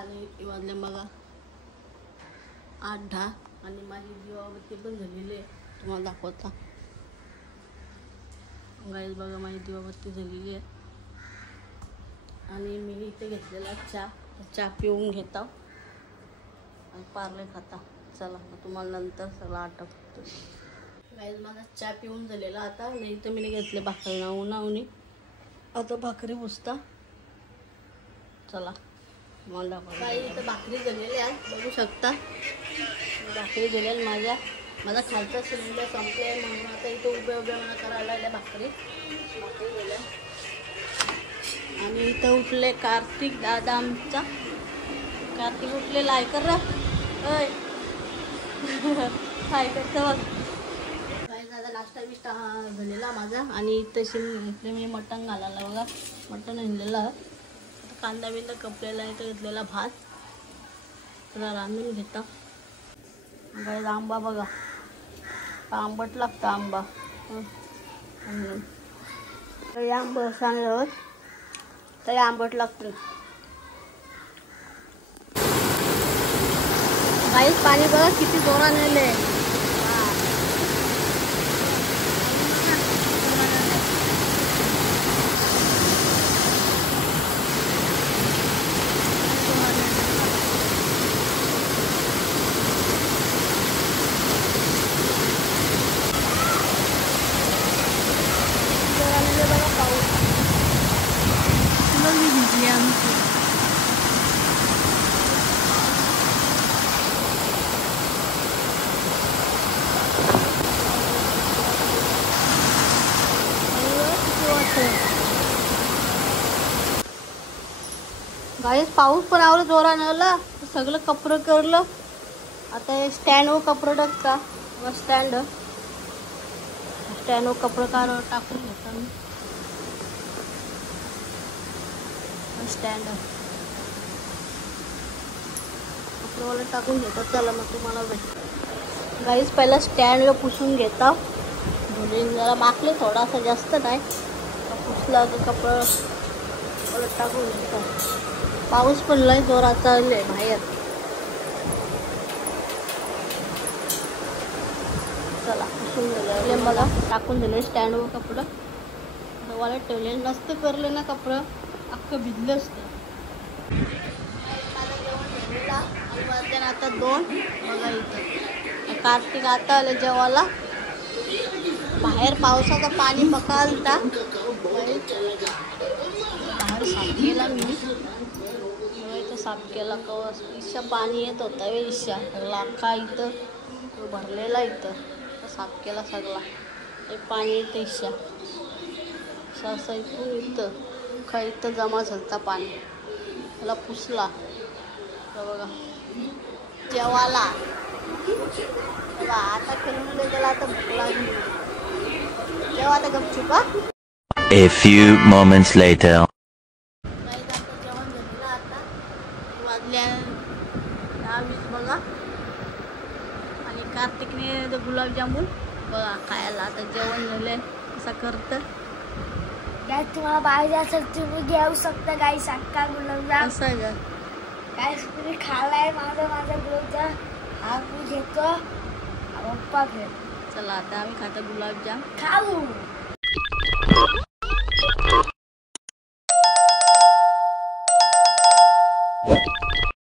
आणि वाजले बघा 8-10 आणि माझी दिवाबत्ती पण झालेली आहे, तुम्हाला दाखवता गाईस बघा माझी दिवाबत्ती झालेली आहे आणि मी इथे घेतलेला चहा पिऊन घेता आणि पार्ले खाता। चला मग तुम्हाला नंतर सगळं आठवतो। गाईस माझा चहा पिऊन झालेला आता, नाही तर मी घेतले भाकरी उन्हावणी, आता भाकरी पुसता। चला मला काही इथं भाकरी झालेली आहे, बघू शकता भाकरी झालेली। माझा खालचा सिलेंडर संपले म्हणून आता इथं उभ्या मला करायला लागल्या भाकरी झाल्या। आणि इथं उठले कार्तिक दादा आमचा, कार्तिक उठलेला आहे कर काय करतं बघ। काय दादा नाश्ता बिष्टा झालेला माझा आणि इथं मी मटण घालायला बघा, मटण आणलेलं कांदा बिंदा कपलेला आहे, तर घेतलेला भात त्याला रांधून घेता। गाईस आंबा बघा, आंबट लागतं आंबा, तरी आंबा सांगल्यावर तरी आंबट लागतं। गाईस पाणी बघा किती जोराने आले, गाईस पाऊस पण आवडं जोरानं आला, सगळं कपडं करलं। आता हे स्टँडवर कपडं टाकता, स्टँडवर कपडं टाकून घेता मी स्टँड कपडे टाकून घेतात। चला मग तुम्हाला भेट। गाईस पहिला स्टँडला पुसून घेता, धुलीन जरा माखले थोडासा, जास्त नाही, पुसला तर कपडं टाकून घेतात। पाऊस पण लय जोरात चालले बाहेर। चला पुसून दिले मला, टाकून दिले स्टँडवर कपडं, वाला ठेवले नसतं करले ना कपडं अख्खं भिजलं असतं। आता 2 बघा इथं कार्तिक आता आले जेवायला, बाहेर पावसाचं पाणी पकालता, बाहेर साफ केला मी, साफ केला कवच इच्छा पाणी येत होता वे इच्छा लाखा इथं भरलेला, इथं साफ केला सगळा, हे पाणी येतं इच्छा असं इथून इथं जमा झालता पाणी, त्याला पुसला बघा जेवाला। आता खेळून गेला, आता भूक लागली, जेव्हा आता गपचूप। A few moments later. वाजल्या 10-20 बघा आणि कार्तिकने गुलाबजामुन बघा खायला, आता जेवण झालंय कसं करतं। गाईस तुम्हाला पाहिजे असेल तुम्ही घेऊ शकता गाईस, अक्का गुलाबजाम असं ग गाईस तुम्ही खालाय माझा गुलाबजाम, हा मी घेतो पप्पा घेतो। चला आता आम्ही खाता गुलाबजाम खाऊ।